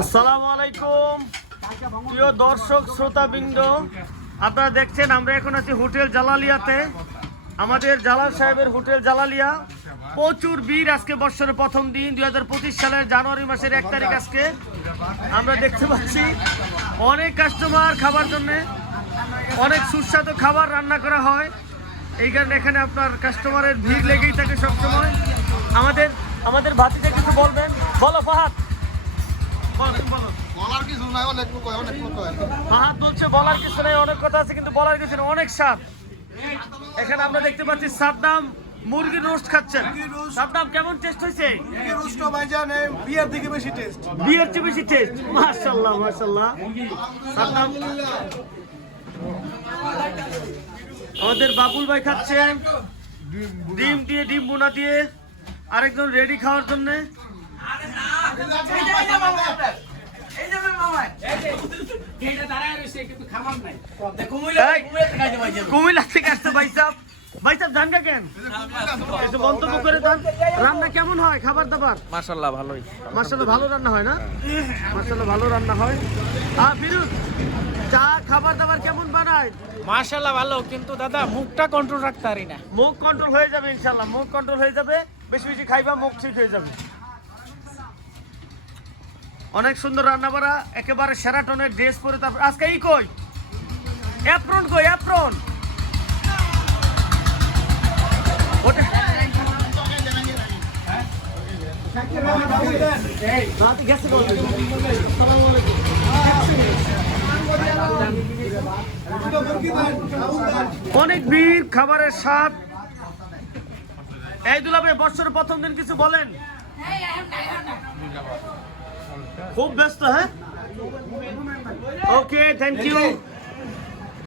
আসসালামু আলাইকুম প্রিয় দর্শক শ্রোতাবৃন্দ, আপনারা দেখছেন আমরা এখন আছি হোটেল জালালিয়াতে। আমাদের জালাল সাহেবের হোটেল জালালিয়া প্রচুর ভিড়। আজকে বর্ষের প্রথম দিন 2025 সালের জানুয়ারি মাসের 1 তারিখ। আজকে আমরা দেখতে পাচ্ছি অনেক কাস্টমার খাবার জন্য, অনেক সুস্বাদু খাবার রান্না করা হয়। এই কারণে এখানে আপনার কাস্টমারের ভিড় লেগেই থাকে সবসময়। আমাদের ভাতিজা কিছু বলবেন? বলো ফাহাদ, ফাহাদ বলছে বলার কিছু নেই, অনেক কথা আছে কিন্তু বলার কিছু নেই, অনেক স্বাদ। এখানে আমরা দেখতে পাচ্ছি সাদ্দাম মুরগির রোস্ট খাচ্ছেন। সাদ্দাম কেমন টেস্ট হয়েছে? বিয়ের থেকে বেশি টেস্ট, বিয়ের চেয়ে বেশি টেস্ট। মাশাআল্লাহ মাশাআল্লাহ। সাদ্দাম, আমাদের বাবুল ভাই খাচ্ছেন ডিম দিয়ে, ডিম বোনা দিয়ে। আরেকজন রেডি খাওয়ার জন্য। কুমিল্লা থেকে আসছে ভাই সাহেব। ভাই সাহেব জানগা কেন একটু মন্তব্য করে দেন। রান্না কেমন হয় খাবার দাবার? মাশাআল্লাহ ভালোই। মাশাআল্লাহ ভালো রান্না হয় না? মাশাআল্লাহ ভালো রান্না হয়। ফিরোজ, চা খাবার দাবার কেমন বানায়? মাশাআল্লাহ ভালো, কিন্তু দাদা মুখটা কন্ট্রোল রাখতে পারি না। মুখ কন্ট্রোল হয়ে যাবে ইনশাআল্লাহ, মুখ কন্ট্রোল হয়ে যাবে। বেশি বেশি খাইবা, মুখ ঠিক হয়ে যাবে। অনেক সুন্দর রান্না বাড়া, একেবারে সেরাটনের ড্রেস পরে। তারপর আজকে এই কই অ্যাপ্রন, কই অ্যাপ্রন? অনেক ভিড়, খাবারের স্বাদ। এই দুলাবে বছরের প্রথম দিন কিছু বলেন? খুব ব্যস্ত, হ্যাঁ? ওকে, থ্যাংক ইউ।